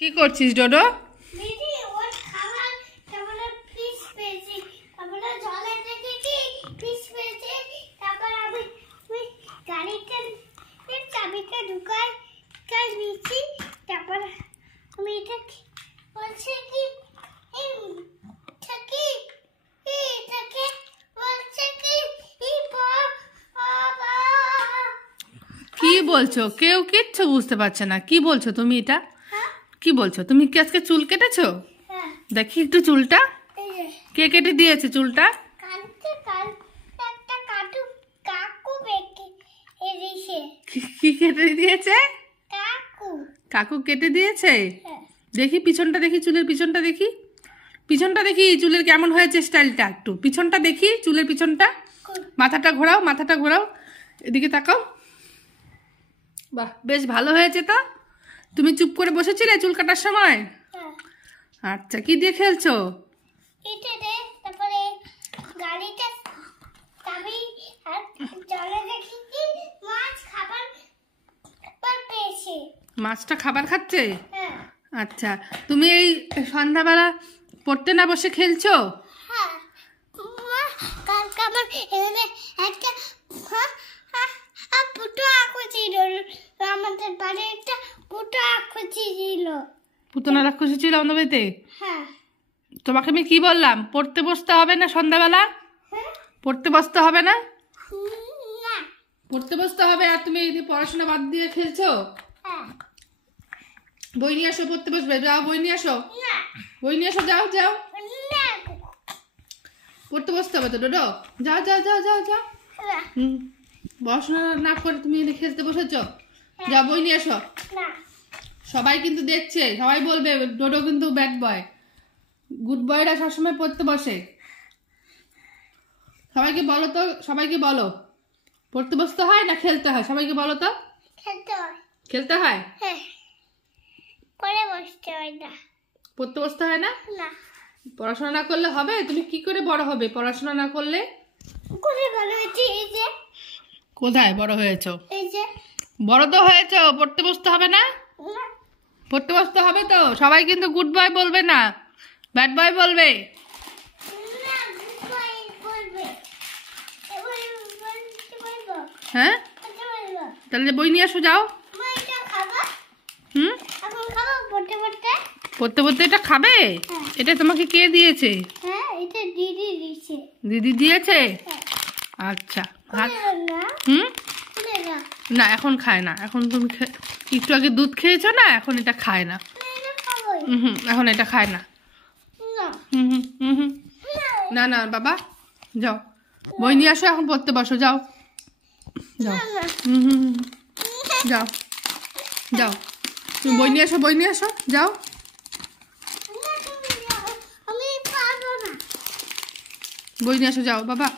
কি করছিস ডোডো? দিদি ওর খাবার তারপরে ফিশ পেয়েছি, তারপরে জলে থেকে কি ফিশ পেয়েছি, তারপর আমি গাড়িতে চাবিটা ঢুকাই কাজ নিচ্ছি, তারপর আমি এটা বলছি কি থাকি এটাকে বলছে কি বাবা। কি বলছো? কেউ কিচ্ছু বুঝতে পারছে না। কি বলছো তুমি? এটা কি বলছো তুমি? কি আজকে চুল কেটেছো? হ্যাঁ, দেখি একটু চুলটা। এই যে কে কেটে দিয়েছে চুলটা? কালকে একটা কাকু বেঁকে এসে কি কেটে দিয়েছে? কাকু। কাকু কেটে দিয়েছে? হ্যাঁ, দেখি পিছনটা দেখি, চুলের পিছনটা দেখি। পিছনটা দেখি চুলের কেমন হয়েছে স্টাইলটা। একটু পিছনটা দেখি, চুলের পিছনটা। মাথাটা ঘোরাও, মাথাটা ঘোরাও, এদিকে তাকাও। বাহ, বেশ ভালো হয়েছে তো। তুমি চুপ করে বসেছিলে চুল কাটার সময়? হ্যাঁ, আচ্ছা, কি দিয়ে খেলছো? এটা দে, তারপরে গাড়িটা চাবি আর জলে দেখি কি মাছ খাবার পেয়েছে। মাছটা খাবার খাচ্ছে? হ্যাঁ, আচ্ছা, তুমি এই সন্ধ্যাবেলা পড়তে না বসে খেলছো? হ্যাঁ, কালকে আমার এখানে একটা ফুটো আঁকুচি ছিল, আমাদের বাড়ি একটা ফুটো আঁকুচি ছিল। পুতনা রাক্ষসী ছিল আমাদের বাড়িতে? হ্যাঁ, তোমাকে আমি কি বললাম? পড়তে বসতে হবে না সন্ধ্যাবেলা? হ্যাঁ, পড়তে বসতে হবে না? না, পড়তে বসতে হবে। আর তুমি এই যে পড়াশোনা বাদ দিয়ে খেলছো? হ্যাঁ, বই নিয়ে আসো, পড়তে বসবে। যাও বই নিয়ে আসো, না, বই নিয়ে আসো, যাও যাও। না, পড়তে বসতে হবে তো ডোডো। যাও যাও যাও যাও যাও। না, পড়াশোনা না করে তুমি এখানে খেলতে বসেছো? যাও বই নিয়ে আসো। না। সবাই কিন্তু দেখছে, সবাই বলবে ডোডো কিন্তু ব্যাড বয়। গুড বয়রা সবসময় পড়তে বসে। সবাইকে বলো তো, সবাইকে বলো পড়তে বসতে হয় না খেলতে হয়? সবাইকে বলো তো। খেলতে হয়। খেলতে হয়? হ্যাঁ, পরে বসতে হয় না। পড়তে বসতে হয় না? না, পড়াশোনা না করলে হবে? তুমি কি করে বড় হবে পড়াশোনা না করলে? করে ভালো হয়েছে। এই যে, কোথায় বড় হয়েছো? এই যে, বড় তো হয়েছো, পড়তে বসতে হবে না? না, পড়তে বসতে হবে তো। সবাই কিন্তু গুড বয় বলবে না, ব্যাড বয় বলবে। না, গুড বলবে। এবার বলতে বলবো, হ্যাঁ, বলতে বলবো। তাহলে বই নিয়ে আসো, যাও। মা এটা খাবা? হুম, এখন খাবো পড়তে পড়তে? পড়তে পড়তে এটা খাবে? হ্যাঁ। এটা তোমাকে কে দিয়েছে? হ্যাঁ, এটা দিদি দিচ্ছে। দিদি দিয়েছে? হ্যাঁ, আচ্ছা। না, হুম, না, না এখন খায় না। এখন তুমি একটু আগে দুধ খেয়েছো না, এখন এটা খায় না। এটা খাবোই হুম, এখন এটা খায় না। না। হুম হুম হুম হুম। না না বাবা, যাও বই নিয়ে আসো, এখন পড়তে বসো, যাও যাও। হুম হুম হুম, যাও যাও, তুমি বই নিয়ে আসো, বই নিয়ে আসো, যাও। আমি পারবো না। বই নিয়ে আসো, যাও বাবা।